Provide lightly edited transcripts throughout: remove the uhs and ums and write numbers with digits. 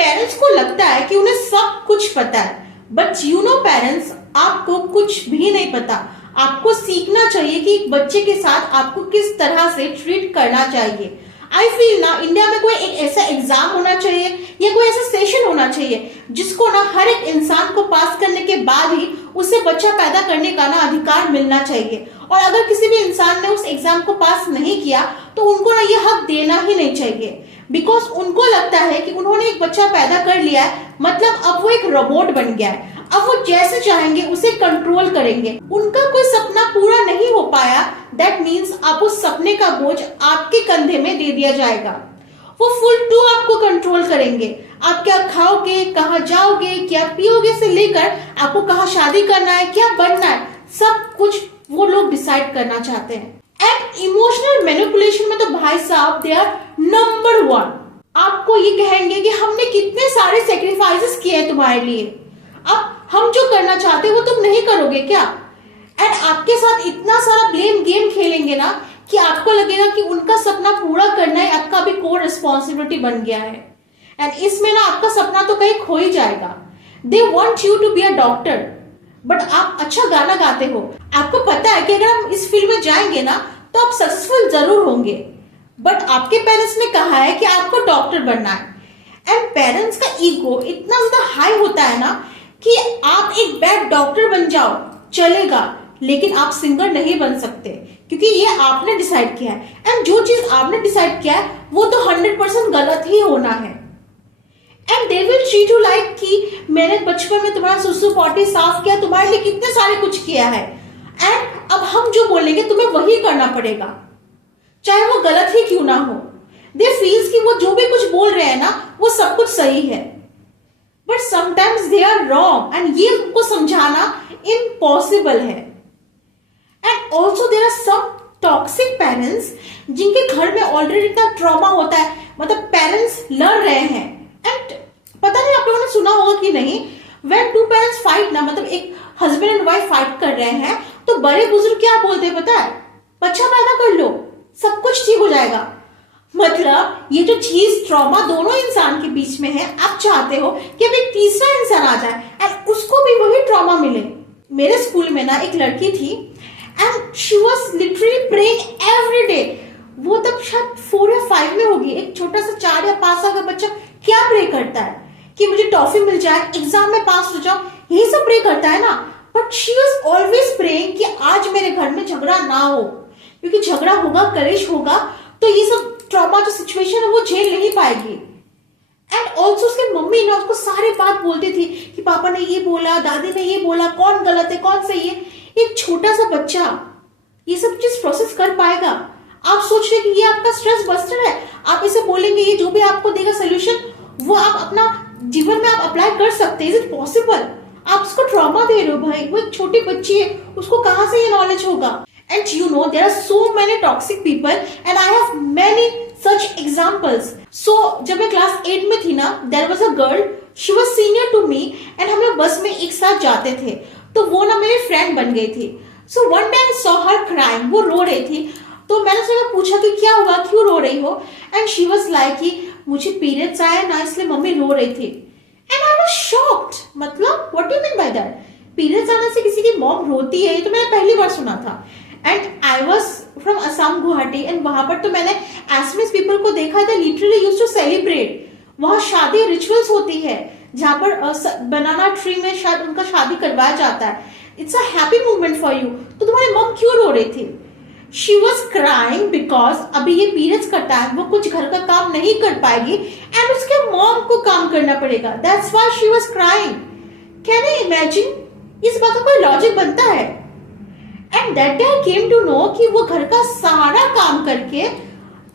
Parents को लगता है कि उन्हें सब कुछ पता है, बट यू नो पेरेंट्स, आपको कुछ भी नहीं पता। आपको सीखना चाहिए कि एक बच्चे के साथ आपको किस तरह से ट्रीट करना चाहिए। आई फील ना इंडिया में कोई एक ऐसा एग्जाम होना चाहिए या कोई ऐसा सेशन होना चाहिए जिसको ना हर एक इंसान को पास करने के बाद ही उसे बच्चा पैदा करने का ना अधिकार मिलना चाहिए। और अगर किसी भी इंसान ने उस एग्जाम को पास नहीं किया तो उनको ना ये हक देना ही नहीं चाहिए, बिकॉज उनको लगता है कि उन्होंने एक बच्चा पैदा कर लिया है, मतलब अब वो एक रोबोट बन गया है, अब वो जैसे चाहेंगे उसे कंट्रोल करेंगे। उनका कोई सपना पूरा नहीं हो पाया, दैट मीन्स अब उस सपने का बोझ आपके कंधे में दे दिया जाएगा। वो फुल टू आपको कंट्रोल करेंगे। आप क्या खाओगे, कहाँ जाओगे, क्या पियोगे से लेकर आपको कहाँ शादी करना है, क्या बनना है, सब कुछ वो लोग डिसाइड करना चाहते हैं। एंड इमोशनल मैनिपुलेशन में तो भाई साहब दे आर नंबर 1। आपको ये कहेंगे कि हमने कितने सारे सेक्रीफाइसेस किए हैं तुम्हारे लिए, अब हम जो करना चाहते हैं वो तुम नहीं करोगे क्या? एंड आपके साथ इतना सारा ब्लेम गेम खेलेंगे ना कि आपको लगेगा कि उनका सपना पूरा करना है आपका भी कोर रिस्पॉन्सिबिलिटी बन गया है। एंड इसमें ना आपका सपना तो कहीं खो ही जाएगा। They want you to be a doctor, but आप अच्छा गाना गाते हो। आपको पता है कि अगर हम इस फील्ड में जाएंगे ना तो आप सक्सेसफुल जरूर होंगे, बट आपके पेरेंट्स ने कहा है कि आपको डॉक्टर बनना है। एंड पेरेंट्स का ईगो इतना ज्यादा हाई होता है ना कि आप एक बैड डॉक्टर बन जाओ चलेगा, लेकिन आप सिंगर नहीं बन सकते, क्योंकि ये आपने डिसाइड किया है। एंड जो चीज आपने डिसाइड किया है वो तो 100% गलत ही होना है। And they will treat you like कि मैंने बचपन में तुम्हारा सुसु पॉटी साफ किया, तुम्हारे लिए कितने सारे कुछ किया है, एंड अब हम जो बोलेंगे तुम्हें वही करना पड़ेगा, चाहे वो गलत ही क्यों ना हो। दे फील्स कि वो जो भी कुछ बोल रहे हैं ना वो सब कुछ सही है, but sometimes they are wrong, and ये उनको समझाना इम्पॉसिबल है। And also there are some toxic parents जिनके घर में ऑलरेडी इतना ट्रॉमा होता है, मतलब पेरेंट्स लड़ रहे हैं। एंड पता नहीं आप लोगों ने सुना होगा कि नहीं, व्हेन टू पेरेंट्स फाइट ना, मतलब एक हस्बैंड एंड वाइफ फाइट कर रहे हैं तो बड़े बुजुर्ग क्या बोलते हैं पता है? बच्चा पैदा कर लो, सब कुछ ठीक हो जाएगा। मतलब ये जो चीज ट्रॉमा दोनों इंसान के बीच में है, आप चाहते हो कि अब एक तीसरा इंसान आ जाए एंड उसको भी वही ट्रॉमा मिले। मेरे स्कूल में ना एक लड़की थी and she was literally praying every day. वो तब शायद 4 या 5 में होगी। एक छोटा सा 4 या 5 साल का बच्चा क्या प्रे करता है कि मुझे टॉफी मिल जाए, एग्जाम में पास हो जाओ, यही सब प्रे करता है ना। But she was always praying कि आज मेरे घर में झगड़ा ना हो, क्योंकि झगड़ा होगा, कलेश होगा तो ये सब ट्रॉमा जो सिचुएशन है वो झेल नहीं पाएगी। एंड ऑल्सो उसके मम्मी ने उसको सारे बात बोलती थी कि पापा ने ये बोला, दादी ने ये बोला, कौन गलत है कौन सही है। एक छोटा सा बच्चा ये सब चीज प्रोसेस कर पाएगा? आप सोच रहे कि ये आपका स्ट्रेस बस्टर है, आप इसे बोलेंगे ये जो भी आपको देगा सोल्यूशन वो आप अपना जीवन में आप अप्लाई कर सकते हैं। Is it possible? आप उसको ट्रॉमा दे रहे हो भाई, वो एक छोटी बच्ची है, उसको कहां से ये नॉलेज होगा? And you know there are so many toxic people and I have many such examples. So जब मैं क्लास 8 में थी ना, there was a girl, she was senior to me and हम लोग बस में एक साथ जाते थे, तो वो ना मेरी फ्रेंड बन गई थी। So one day I saw her crying, वो रो रही थी, तो मैंने उससे पूछा कि क्या हुआ, क्यों रो रही हो? And she was like कि मुझे पीरियड्स आए ना इसलिए मम्मी रो रही थी। And I was shocked, मतलब what do you mean by that? Periods आने से किसी की मॉम रोती है, ये तो मैंने पहली बार सुना था। And I was from Assam Guwahati and वहां पर तो मैंने एसमिस पीपल को देखा था, लिटरली यूज टू सेलिब्रेट। वहां शादी रिचुअल्स होती है जहां पर बनाना ट्री में शायद उनका शादी करवाया जाता है। It's a happy movement for you. तो तुम्हारी मम क्यों रो रही थी? शी वॉज क्राइंग बिकॉज अभी ये पीरियड्स करता है, वो कुछ घर का काम नहीं कर पाएगी एंड उसके मॉम को काम करना पड़ेगा। That's why she was crying. Can you imagine? इस बात का कोई लॉजिक बनता है? And that day I came to know कि वो घर का सारा काम करके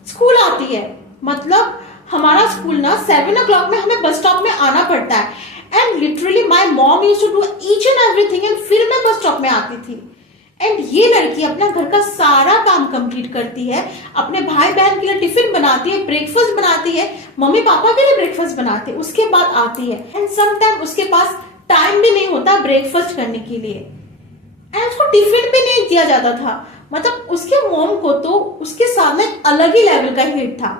स्कूल आती है। मतलब हमारा स्कूल ना 7 o'clock में हमें बस स्टॉप में आना पड़ता है and literally my mom used to do each and everything and फिर मैं बस स्टॉप में आती थी। एंड ये लड़की अपना घर का सारा काम कंप्लीट करती है, अपने भाई बहन के लिए टिफिन बनाती है, ब्रेकफास्ट बनाती है, मम्मी पापा के लिए ब्रेकफास्ट बनाती है, उसके बाद आती है। एंड समटाइम उसके पास टाइम भी नहीं होता ब्रेकफास्ट करने के लिए एंड उसको टिफिन भी नहीं दिया जाता था। मतलब उसके मॉम को तो उसके सामने अलग ही लेवल का हेट था।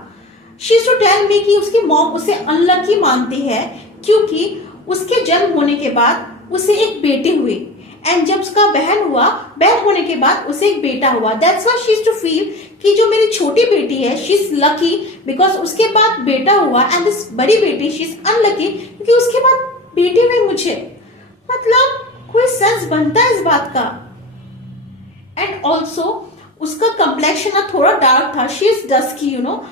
शी टू टेल मी कि उसकी मॉम उसे अनलकी मानती है क्योंकि उसके जन्म होने के बाद उसे एक बेटी हुई, एंड जब उसका बहन होने के बाद उसे एक बेटा हुआ। That's why she is to feel कि जो मेरी छोटी बेटी है शी इज लकी बिकॉज उसके बाद बेटा हुआ, एंड दिस बड़ी बेटी शी इज अनलकी क्योंकि उसके बाद बेटी हुई मुझे। मतलब कोई सेंस बनता है इस बात का। एंड ऑल्सो उसका कंप्लेक्शन ना थोड़ा डार्क था, she is dusky you know,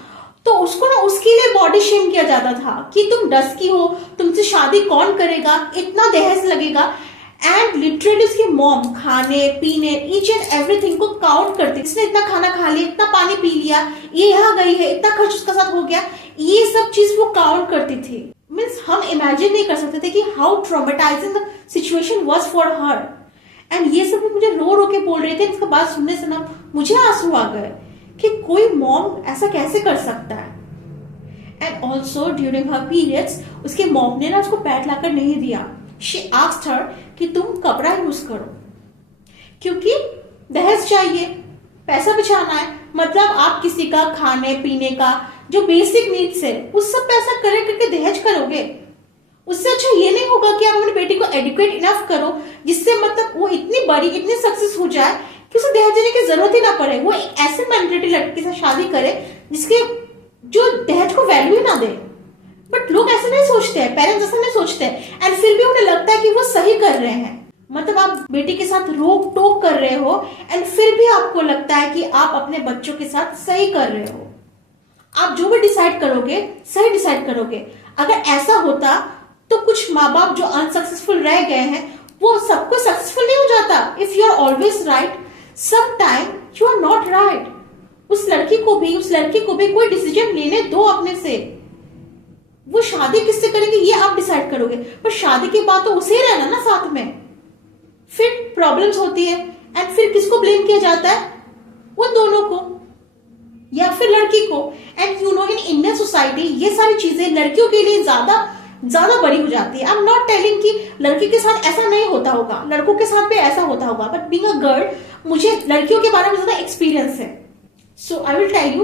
तो उसको ना उसके लिए बॉडी शेम किया जाता था कि तुम डस्की हो, तुमसे शादी कौन करेगा, इतना दहेज लगेगा। एंड लिटरली उसकी मॉम खाने पीने ईच एंड एवरीथिंग को काउंट करती, इसने इतना खाना खा लिया, इतना पानी पी लिया, ये यहाँ गई है, इतना खर्च उसका साथ हो गया, ये सब चीज वो काउंट करती थी। मीन्स हम इमेजिन नहीं कर सकते थे कि how traumatising the situation was for her. And ये सब मुझे रो रो के बोल रहे थे, इसका बात सुनने से ना मुझे आंसू आ गए कि कोई मॉम ऐसा कैसे कर सकता है। And also during her periods उसके मॉम ने ना उसको पैड लाकर नहीं दिया। शी आस्क्ड हर कि तुम कपड़ा यूज करो क्योंकि दहेज चाहिए, पैसा बचाना है। मतलब आप किसी का खाने पीने का जो बेसिक नीड्स है उस सब पैसा करे करके दहेज करोगे, उससे अच्छा ये नहीं होगा कि आप अपनी बेटी को एडुकेट इनफ करो जिससे मतलब वो इतनी बड़ी इतनी सक्सेस हो जाए कि उसे दहेज देने की जरूरत ही ना पड़े, वो एक ऐसे मेंटलिटी लड़की के साथ शादी करे जिसके जो दहेज को वैल्यू ही ना दे। बट लोग ऐसे नहीं सोचते हैं, पेरेंट्स ऐसा नहीं सोचते हैं, एंड फिर भी उन्हें लगता है कि वो सही कर रहे हैं। मतलब आप बेटी के साथ रोक टोक कर रहे हो एंड फिर भी आपको लगता है कि आप अपने बच्चों के साथ सही कर रहे हो। आप जो भी डिसाइड करोगे सही डिसाइड करोगे। अगर ऐसा होता तो कुछ माँ बाप जो अनसक्सेसफुल रह गए हैं वो सबको सक्सेसफुल नहीं हो जाता। If you are always right some time you are not right. उस लड़की को भी कोई डिसीजन लेने दो अपने से। वो शादी किससे करेंगे ये आप डिसाइड करोगे, पर शादी के बाद तो उसे ही रहना ना साथ में। फिर प्रॉब्लम्स होती है एंड फिर किसको ब्लेम किया जाता है, उन दोनों को या फिर लड़की को। And you know in Indian society ये सारी चीजें लड़कियों के लिए ज्यादा बड़ी हो जाती है। आई एम नॉट टेलिंग कि लड़की के साथ ऐसा नहीं होता होगा, लड़कों के साथ भी ऐसा होता होगा, बट बीइंग अ गर्ल मुझे लड़कियों के बारे में ज्यादा एक्सपीरियंस है। So I will tell you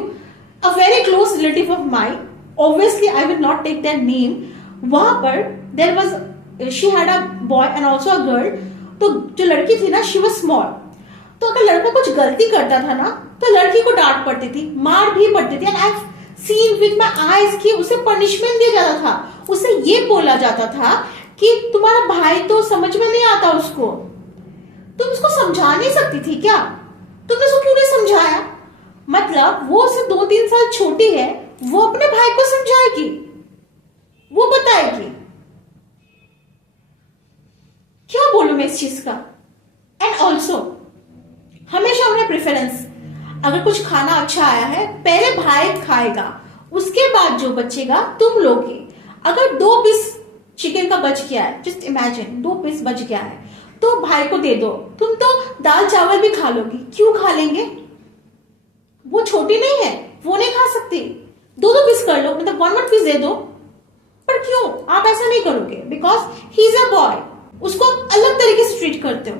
a very close relative of mine, obviously I will not take their name. वहां पर there was she had a boy and also a girl. तो जो लड़की थी ना शी वाज स्मॉल, तो अगर लड़का कुछ गलती करता था ना तो लड़की को डांट पड़ती थी, मार भी पड़ती थी। And I seen with my eyes कि उसे पनिशमेंट दिया जाता था। उसे ये बोला जाता था कि तुम्हारा भाई तो समझ में नहीं आता उसको, तुम उसको समझा नहीं सकती थी क्या, तुमने उसको क्यों नहीं समझाया। मतलब वो उससे 2-3 साल छोटी है, वो अपने भाई को समझाएगी, वो बताएगी। क्या बोलूं मैं इस चीज का। एंड ऑल्सो हमेशा उन्हें प्रेफरेंस, अगर कुछ खाना अच्छा आया है पहले भाई खाएगा, उसके बाद जो बचेगा तुम लोगे। अगर 2 पीस चिकन का बच गया है, जस्ट इमेजिन 2 पीस बच गया है तो भाई को दे दो, तुम तो दाल चावल भी खा लोगी। क्यों खा लेंगे, वो छोटी नहीं है, वो नहीं खा सकती। 2-2 पीस कर लो, मतलब 1-1 पीस दे दो। पर क्यों आप ऐसा नहीं करोगे, because he is a boy, उसको अलग तरीके से ट्रीट करते हो।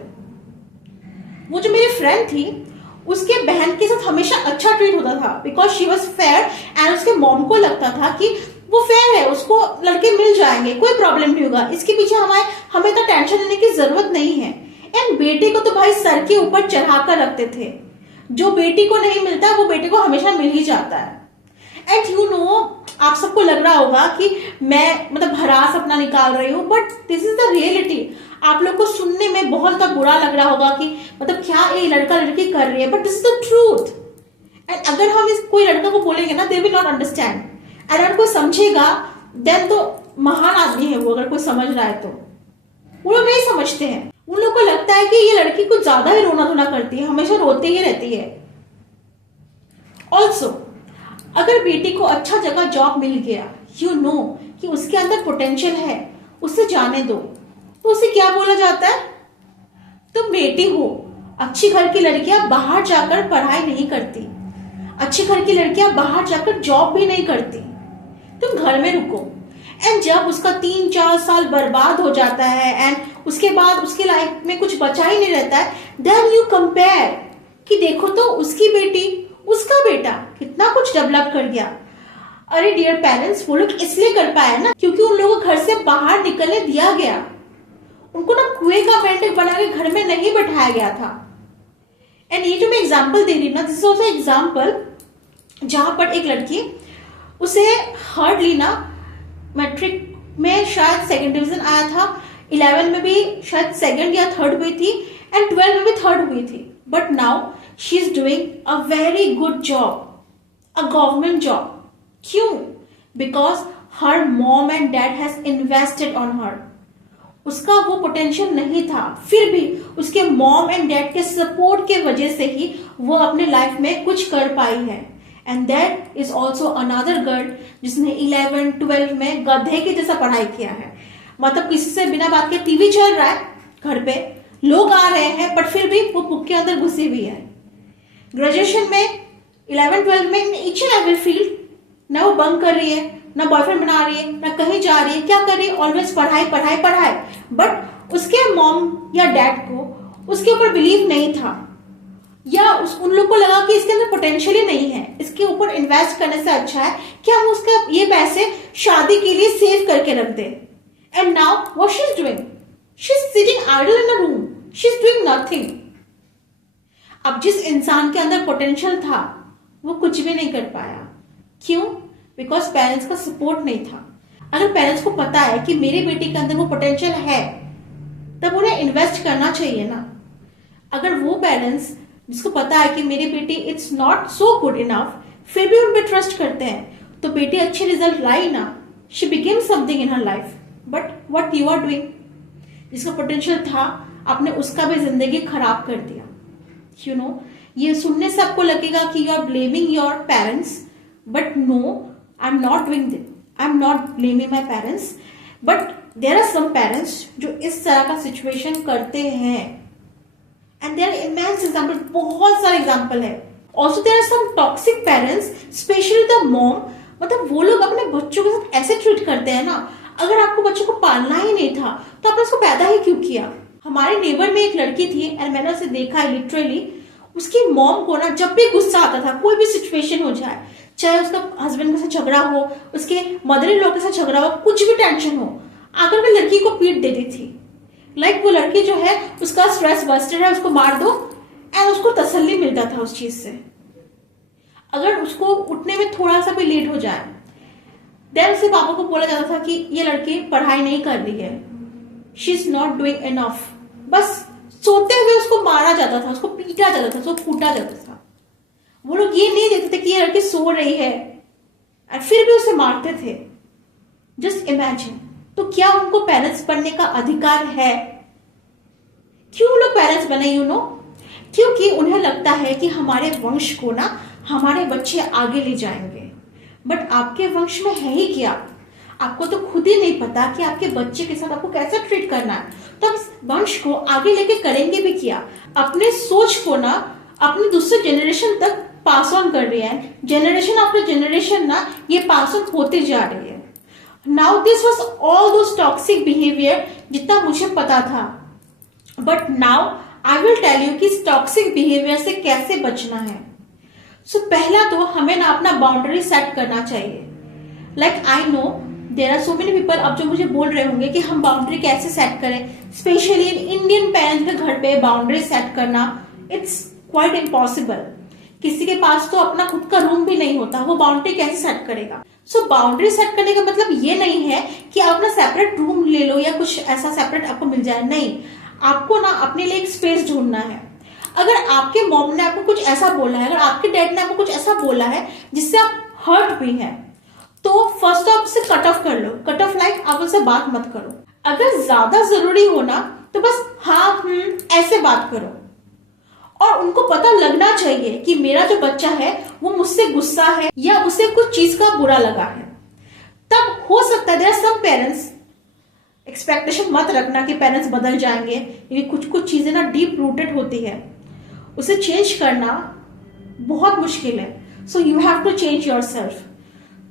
वो जो मेरी फ्रेंड थी उसके बहन के साथ हमेशा अच्छा ट्रीट होता था because she was fair, and उसके मॉम को लगता था कि वो फेयर है, उसको लड़के मिल जाएंगे, कोई प्रॉब्लम नहीं होगा, इसके पीछे हमें तो टेंशन लेने की जरूरत नहीं है। एंड बेटे को तो भाई सर के ऊपर चढ़ाकर रखते थे, जो बेटी को नहीं मिलता वो बेटे को हमेशा मिल ही जाता है। एंड यू नो आप सबको लग रहा होगा कि मैं मतलब भरास अपना निकाल रही हूँ, but this is the reality. आप लोग को सुनने में बहुत ज्यादा बुरा लग रहा होगा कि मतलब क्या ये लड़का लड़की कर रही है, but this is the truth. And अगर हम इस कोई लड़का को बोलेंगे ना they will not understand, and अगर कोई समझेगा देन तो महान आदमी है वो। अगर कोई समझ रहा है तो वो लोग नहीं समझते हैं, उन लोग को लगता है कि ये लड़की कुछ ज्यादा ही रोना धोना करती है, हमेशा रोते ही रहती है। ऑल्सो अगर बेटी को अच्छा जगह जॉब मिल गया, यू नो कि उसके अंदर पोटेंशियल है, उसे जाने दो, तो उसे क्या बोला जाता है, तुम बेटी हो, अच्छी घर की लड़कियां बाहर जाकर पढ़ाई नहीं करती, अच्छी घर की लड़कियां बाहर जाकर जॉब भी नहीं करती, तुम घर में रुको। एंड जब उसका 3-4 साल बर्बाद हो जाता है एंड उसके बाद उसकी लाइफ में कुछ बचा ही नहीं रहता है, देन यू कंपेयर कि देखो तो उसकी बेटी उसका बेटा कितना कुछ डेवलप कर गया। अरे डियर पेरेंट्स, वो लोग इसलिए कर पाए ना क्योंकि उन लोगों को घर से बाहर निकलने दिया गया। उनको ना कुएं का मेंढक बना के घर में नहीं बैठाया गया था। एंड ये जो मैं एग्जाम्पल दे रही हूँ ना, दिस इज ऑल्सो एग्जाम्पल जहां पर एक लड़की, उसे हार्डली ना मैट्रिक में शायद सेकंड डिवीजन आया था, 11 में भी शायद सेकंड या थर्ड हुई थी, एंड 12 में भी थर्ड हुई थी। But now she is doing a very good job, a government job. क्यों? Because her mom and dad has invested on her. उसका वो पोटेंशियल नहीं था, फिर भी उसके मॉम एंड डैड के सपोर्ट के वजह से ही वो अपने लाइफ में कुछ कर पाई है। And that is also another girl जिसने 11, 12 में गधे की जैसा पढ़ाई किया है। मतलब किसी से बिना बात के टीवी चल रहा है, घर पे लोग आ रहे हैं, बट फिर भी वो बुक के अंदर घुसी हुई है। ग्रेजुएशन में 11, 12 में ईच एंड एवरी फील्ड, ना वो बंक कर रही है, ना बॉयफ्रेंड बना रही है, ना कहीं जा रही है, क्या कर रही है? ऑलवेज पढ़ाई पढ़ाई पढ़ाई। बट उसके मॉम या डैड को उसके ऊपर बिलीव नहीं था, या उन लोग को लगा कि इसके अंदर पोटेंशियल ही नहीं है, इसके ऊपर इन्वेस्ट करने से अच्छा है कि हम उसका ये पैसे शादी के लिए सेव करके रख दे। And now what she is doing? She is sitting idle in a room, she is doing nothing. अब जिस इंसान के अंदर पोटेंशियल था वो कुछ भी नहीं कर पाया। क्यों? बिकॉज पेरेंट्स का सपोर्ट नहीं था। अगर पेरेंट्स को पता है कि मेरी बेटी के अंदर वो पोटेंशियल है, तब उन्हें इन्वेस्ट करना चाहिए ना। अगर वो पेरेंट्स जिसको पता है कि मेरी बेटी it's not so good enough, फिर भी उन पे ट्रस्ट करते हैं, तो बेटी अच्छे रिजल्ट लाई ना, she became something in her life. But what you are doing, जिसका पोटेंशियल था आपने उसका भी जिंदगी खराब कर दिया। यू नो, ये सुनने से आपको लगेगा कि you are blaming your parents, but no, I am not doing this, I am not blaming my parents, but there are some parents जो इस तरह का सिचुएशन करते हैं। And there are immense example, बहुत सारे एग्जाम्पल है। Also there are some toxic parents, specially the mom. मतलब वो लोग अपने बच्चों के साथ ऐसे ट्रीट करते हैं ना, अगर आपको बच्चों को पालना ही नहीं था तो आपने उसको पैदा ही क्यों किया? हमारे नेबर में एक लड़की थी, एंड मैंने उसे देखा है लिटरली, उसकी मॉम को ना जब भी गुस्सा आता था, कोई भी सिचुएशन हो जाए, चाहे उसका हस्बैंड के साथ झगड़ा हो, उसके मदर इन लॉ के साथ झगड़ा हो, कुछ भी टेंशन हो, आकर के लड़की को पीट देती थी। लाइक वो लड़की जो है उसका स्ट्रेस बस्टर है, उसको मार दो, एंड उसको तसल्ली मिलता था उस चीज से। अगर उसको उठने में थोड़ा सा भी लेट हो जाए, देन उसके पापा को बोला जाता था कि ये लड़की पढ़ाई नहीं कर रही है, she is not doing enough. बस सोते हुए उसको मारा जाता था, उसको पीटा जाता था, उसको कूटा जाता था। वो लोग ये नहीं देखते थे कि ये लड़की सो रही है, और फिर भी उसे मारते थे। Just imagine. तो क्या उनको पेरेंट्स बनने का अधिकार है? क्यों लोग पेरेंट्स बने? यू नो, क्योंकि उन्हें लगता है कि हमारे वंश को ना हमारे बच्चे आगे ले जाएंगे। बट आपके वंश में है ही क्या? आपको तो खुद ही नहीं पता कि आपके बच्चे के साथ आपको कैसे ट्रीट करना है, तो आप इस वंश को आगे लेके करेंगे भी क्या? अपने सोच को ना अपने दूसरे जनरेशन तक पास ऑन कर रही है, जनरेशन आफ्टर जनरेशन ना ये पास ऑन होते जा रही है। Now this was all those toxic behaviour जितना मुझे पता था, but now I will tell you कि इस टॉक्सिक बिहेवियर से कैसे बचना है। सो पहला तो हमें ना अपना बाउंड्री सेट करना चाहिए। Like I know there are so many people अब जो मुझे बोल रहे होंगे कि हम बाउंड्री कैसे सेट करें, स्पेशली इंडियन पेरेंट्स के घर पे बाउंड्री सेट करना इट्स क्वाइट इम्पॉसिबल। किसी के पास तो अपना खुद का रूम भी नहीं होता, वो बाउंड्री कैसे सेट करेगा? सो बाउंड्री सेट करने का मतलब ये नहीं है कि आप अपना सेपरेट रूम ले लो या कुछ ऐसा सेपरेट आपको मिल जाए, नहीं। आपको ना अपने लिए एक स्पेस ढूंढना है। अगर आपके मॉम ने आपको कुछ ऐसा बोला है, अगर आपके डैड ने आपको कुछ ऐसा बोला है जिससे आप हर्ट भी हैं, तो फर्स्ट आप उसे कट ऑफ कर लो। कट ऑफ लाइक आप उनसे बात मत करो। अगर ज्यादा जरूरी हो ना तो बस हाँ ऐसे बात करो, और उनको पता लगना चाहिए कि मेरा जो बच्चा है वो मुझसे गुस्सा है या उसे कुछ चीज का बुरा लगा है। तब हो सकता है there are some parents, expectation मत रखना कि पेरेंट्स बदल जाएंगे, क्योंकि कुछ कुछ चीजें ना डीप रूटेड होती है, उसे चेंज करना बहुत मुश्किल है। So you have to change yourself.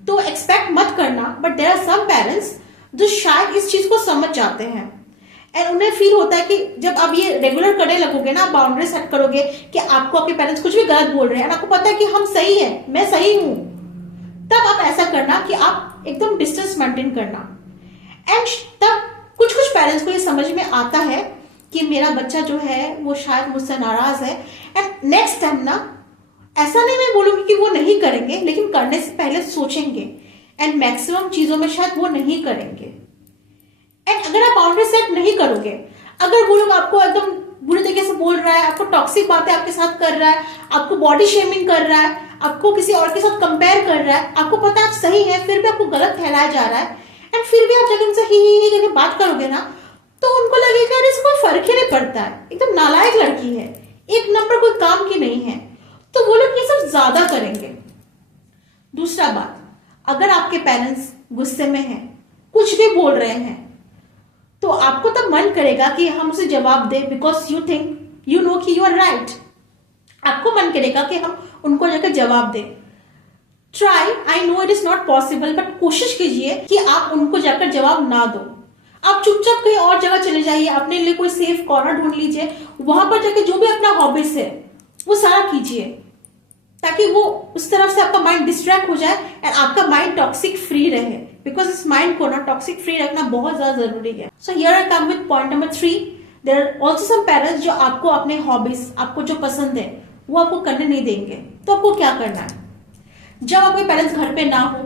तो एक्सपेक्ट मत करना, but there are some parents जो शायद इस चीज को समझ जाते हैं, एंड उन्हें फील होता है कि जब आप ये रेगुलर करने लगोगे ना, बाउंड्री सेट करोगे कि आपको आपके पेरेंट्स कुछ भी गलत बोल रहे हैं, आपको पता है कि हम सही है, मैं सही हूं, तब आप ऐसा करना कि आप एकदम डिस्टेंस मेंटेन करना। एंड तब कुछ कुछ पेरेंट्स को ये समझ में आता है कि मेरा बच्चा जो है वो शायद मुझसे नाराज है, एंड नेक्स्ट टाइम ना, ऐसा नहीं मैं बोलूंगी कि वो नहीं करेंगे, लेकिन करने से पहले सोचेंगे, एंड मैक्सिमम चीजों में शायद वो नहीं करेंगे। एंड अगर आप बाउंड्री सेट नहीं करोगे, अगर वो लोग आपको एकदम बुरी तरीके से बोल रहा है, आपको टॉक्सिक बातें आपके साथ कर रहा है, आपको बॉडी शेमिंग कर रहा है, आपको किसी और के साथ कंपेयर कर रहा है, आपको पता है आप सही है फिर भी आपको गलत ठहराया जा रहा है, एंड फिर भी आप जब उनसे ही करके बात करोगे ना, तो उनको लगेगा अरे इसको फर्क ही नहीं पड़ता है, एकदम नालायक लड़की है, एक नंबर कोई काम की नहीं है, तो वो लोग ये सब ज्यादा करेंगे। दूसरा बात, अगर आपके पेरेंट्स गुस्से में हैं, कुछ भी बोल रहे हैं, तो आपको तब मन करेगा कि हम उसे जवाब दें, because you think you know कि यू आर राइट। आपको मन करेगा कि हम उनको जाकर जवाब दें। Try, I know it is not possible, but कोशिश कीजिए कि आप उनको जाकर जवाब ना दो। आप चुपचाप कहीं और जगह चले जाइए, अपने लिए कोई सेफ कॉर्नर ढूंढ लीजिए, वहां पर जाकर जो भी अपना हॉबीज है वो सारा कीजिए, ताकि वो उस तरफ से आपका माइंड डिस्ट्रैक्ट हो जाए एंड आपका माइंड टॉक्सिक फ्री रहे, बिकॉज इस माइंड को ना टॉक्सिक फ्री रखना बहुत ज्यादा जरूरी है। So here I come with point number 3, there are also some parents जो आपको अपने हॉबीज, आपको जो पसंद है वो आपको करने नहीं देंगे। तो आपको क्या करना है, जब आपके पेरेंट्स घर पे ना हो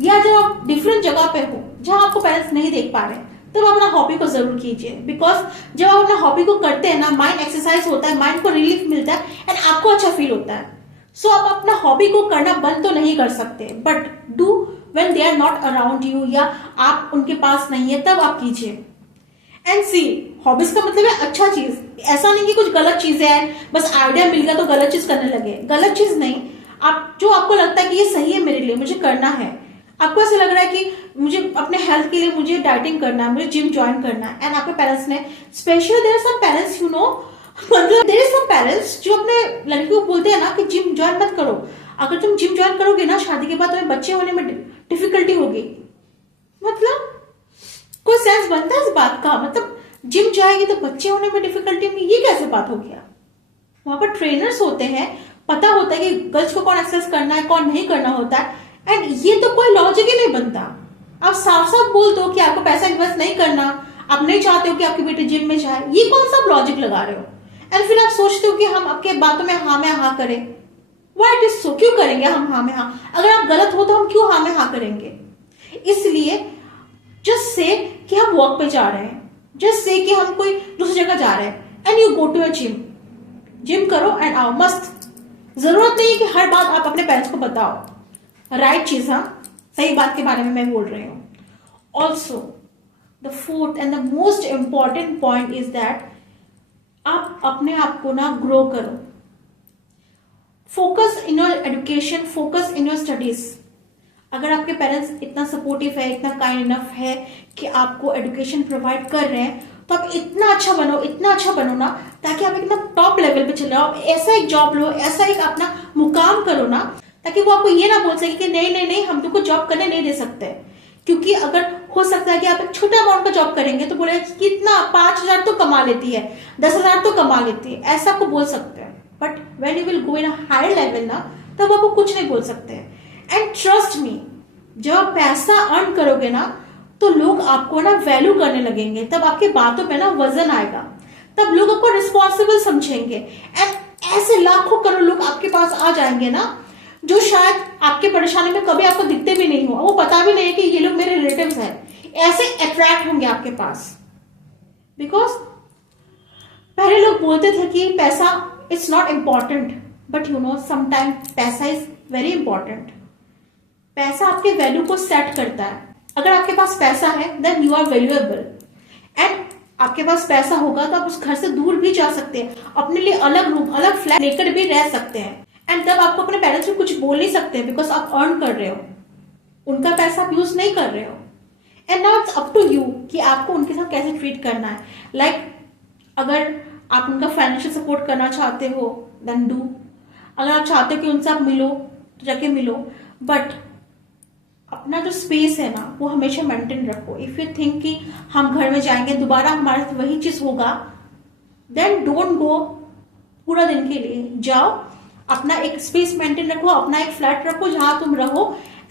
या जब आप डिफरेंट जगह पे हो जहां आपको पेरेंट्स नहीं देख पा रहे, तब अपना हॉबी को जरूर कीजिए, बिकॉज जब आप अपना हॉबी को करते हैं ना, माइंड एक्सरसाइज होता है, माइंड को रिलीफ मिलता है एंड आपको अच्छा फील होता है। सो आप अपना हॉबी को करना बंद तो नहीं कर सकते, but do when they are not around you, या आप उनके पास नहीं है तब आप कीजिए। एंड सी, हॉबीज का मतलब है अच्छा चीज, ऐसा नहीं कि कुछ गलत चीजें हैं, बस आइडिया मिल गया तो गलत चीज करने लगे, गलत चीज नहीं। आप जो आपको लगता है कि ये सही है मेरे लिए, मुझे करना है, आपको ऐसा लग रहा है कि मुझे अपने हेल्थ के लिए मुझे डाइटिंग करना है, मुझे जिम ज्वाइन करना है, एंड आपके पेरेंट्स ने specially, there are some parents you know, मतलब देयर आर सम पेरेंट्स जो अपने लड़की को बोलते हैं ना कि जिम ज्वाइन मत करो, अगर तुम जिम ज्वाइन करोगे ना शादी के बाद तुम्हें बच्चे होने में डिफिकल्टी होगी। मतलब कोई सेंस बनता है इस बात का, मतलब जिम जाएगी तो बच्चे होने में डिफिकल्टी होगी, ये कैसे बात हो गया। वहां पर ट्रेनर्स होते हैं, पता होता है कि गर्ल्स को कौन एक्सरसाइज करना है कौन नहीं करना होता है, एंड ये तो कोई लॉजिक ही नहीं बनता। आप साफ साफ बोल दो कि आपको पैसा इन्वेस्ट नहीं करना, आप नहीं चाहते हो कि आपकी बेटी जिम में जाए, ये कौन सा लॉजिक लगा रहे हो, एंड फिर आप सोचते हो कि हम आपके बातों में हाँ में हाँ करें। व्हाई इट इज सो, क्यों करेंगे हम हाँ में हाँ, अगर आप गलत हो तो हम क्यों हाँ में हाँ करेंगे। इसलिए जस्ट से कि हम वॉक पे जा रहे हैं, जस्ट से कि हम कोई दूसरी जगह जा रहे हैं, and you go to a gym, gym करो एंड आओ, मस्त। जरूरत नहीं है कि हर बात आप अपने पेरेंट्स को बताओ, राइट चीज, हाँ सही बात के बारे में मैं बोल रही हूँ। Also the fourth and the most important point is that आप अपने आप को ना ग्रो करो, focus in your education, focus in your studies. अगर आपके पेरेंट्स इतना सपोर्टिव है, इतना काइंड इनफ है कि आपको एजुकेशन प्रोवाइड कर रहे हैं, तो आप इतना अच्छा बनो, इतना अच्छा बनो ना, ताकि आप एकदम टॉप लेवल पे चले आओ, ऐसा एक जॉब लो, ऐसा एक अपना मुकाम करो ना, ताकि वो आपको ये ना बोल सके कि नहीं नहीं नहीं हम तुमको जॉब करने नहीं दे सकते। क्योंकि अगर हो सकता है कि आप एक छोटा अमाउंट का जॉब करेंगे तो बोले कितना 5,000 तो कमा लेती है, 10,000 तो कमा लेती है, ऐसा आपको बोल सकते हैं। But when you will go in a higher level ना, तब आपको कुछ नहीं बोल सकते। एंड ट्रस्ट मी, जब आप पैसा अर्न करोगे ना, तो लोग आपको ना वैल्यू करने लगेंगे, तब आपके बातों पे ना वजन आएगा, तब लोग आपको रिस्पॉन्सिबल समझेंगे, एंड ऐसे लाखों करोड़ लोग आपके पास आ जाएंगे ना, जो शायद आपके परेशानी में कभी आपको दिखते भी नहीं हो, वो पता भी नहीं है कि ये लोग मेरे रिलेटिव्स हैं, ऐसे अट्रैक्ट होंगे आपके पास। बिकॉज पहले लोग बोलते थे कि पैसा it's not important, but you know sometime पैसा इज वेरी इंपॉर्टेंट। पैसा आपके वैल्यू को सेट करता है। अगर आपके पास पैसा है then you are valuable, and आपके पास पैसा होगा तो आप उस घर से दूर भी जा सकते हैं, अपने लिए अलग रूम, अलग फ्लैट लेकर भी रह सकते हैं, एंड तब आपको अपने पेरेंट्स को कुछ बोल नहीं सकते बिकॉज आप अर्न कर रहे हो, उनका पैसा आप यूज नहीं कर रहे हो। And now it's up to you कि आपको उनके साथ कैसे ट्रीट करना है। लाइक अगर आप उनका फाइनेंशियल सपोर्ट करना चाहते हो देन डू, अगर आप चाहते हो कि उनसे आप मिलो तो जाके मिलो, बट अपना जो स्पेस है ना वो हमेशा मेंटेन रखो। इफ यू थिंक कि हम घर में जाएंगे दोबारा हमारे साथ वही चीज होगा, देन डोंट गो। पूरा दिन के लिए जाओ, अपना एक स्पेस मेंटेन रखो, अपना एक फ्लैट रखो जहां तुम रहो,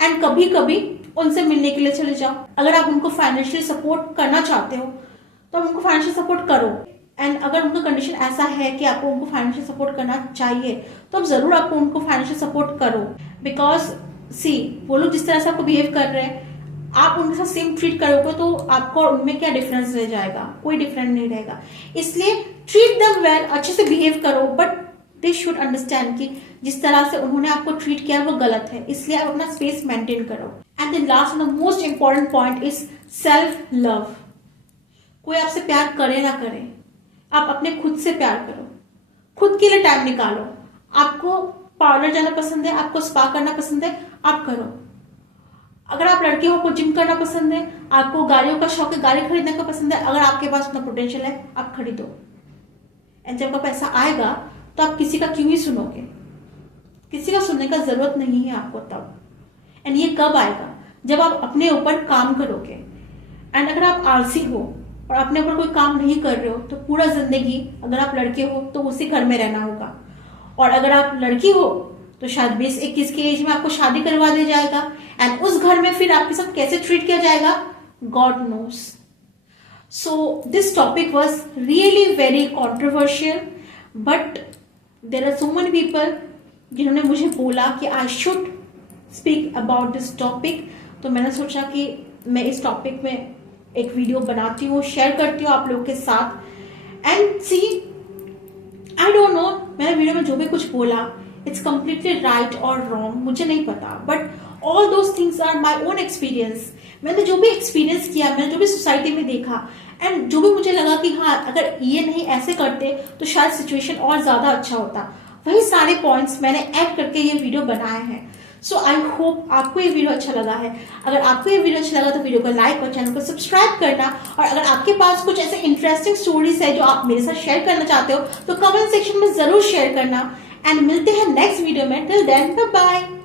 एंड कभी कभी उनसे मिलने के लिए चले जाओ। अगर आप उनको फाइनेंशियल सपोर्ट करना चाहते हो तो आप उनको फाइनेंशियल सपोर्ट करो, एंड अगर उनका कंडीशन ऐसा है कि आपको उनको फाइनेंशियल सपोर्ट करना चाहिए तो अब जरूर आपको उनको फाइनेंशियल सपोर्ट करो। बिकॉज सी वो लोग जिस तरह से आपको बिहेव कर रहे हैं, आप उनके साथ सेम ट्रीट करोगे तो आपको और उनमें क्या डिफरेंस रह जाएगा? कोई डिफरेंस नहीं रहेगा। इसलिए ट्रीट देम वेल, अच्छे से बिहेव करो, बट दे शुड अंडरस्टैंड कि जिस तरह से उन्होंने आपको ट्रीट किया वो गलत है, इसलिए आप अपना स्पेस मेंटेन करो। And the last and the most important point is self love. कोई आपसे प्यार करे ना करे, आप अपने खुद से प्यार करो, खुद के लिए टाइम निकालो। आपको पार्लर जाना पसंद है, आपको स्पा करना पसंद है, आप करो। अगर आप लड़के हो, आपको जिम करना पसंद है, आपको गाड़ियों का शौक है, गाड़ी खरीदने का पसंद है, अगर आपके पास उतना पोटेंशियल है आप खरीदो। एंड जब आपका पैसा आएगा तो आप किसी का क्यों ही सुनोगे? किसी का सुनने का जरूरत नहीं है आपको तब। एंड ये कब आएगा? जब आप अपने ऊपर काम करोगे। एंड अगर आप आलसी हो और अपने ऊपर कोई काम नहीं कर रहे हो तो पूरा जिंदगी, अगर आप लड़के हो तो उसी घर में रहना होगा, और अगर आप लड़की हो तो शायद 20-21 की एज में आपको शादी करवा दिया जाएगा, एंड उस घर में फिर आपके साथ कैसे ट्रीट किया जाएगा, God knows. So this topic was really very controversial, but there are so many people जिन्होंने मुझे बोला कि I should speak about this topic. तो मैंने सोचा कि मैं इस टॉपिक में एक वीडियो बनाती हूँ, शेयर करती हूँ आप लोगों के साथ। And see, I don't know, मैंने वीडियो में जो भी कुछ बोला इट्स कंप्लीटली राइट और रॉन्ग, मुझे नहीं पता, but all those things are my own experience. मैंने जो भी एक्सपीरियंस किया, मैंने जो भी सोसाइटी में देखा, एंड जो भी मुझे लगा कि हाँ अगर ये नहीं ऐसे करते तो शायद सिचुएशन और ज्यादा अच्छा होता, वही सारे पॉइंट्स मैंने ऐड करके ये वीडियो बनाए हैं। सो आई होप आपको ये वीडियो अच्छा लगा है। अगर आपको ये वीडियो अच्छा लगा तो वीडियो को लाइक और चैनल को सब्सक्राइब करना, और अगर आपके पास कुछ ऐसे इंटरेस्टिंग स्टोरीज है जो आप मेरे साथ शेयर करना चाहते हो तो कमेंट सेक्शन में जरूर शेयर करना। एंड मिलते हैं नेक्स्ट वीडियो में। Till then bye bye.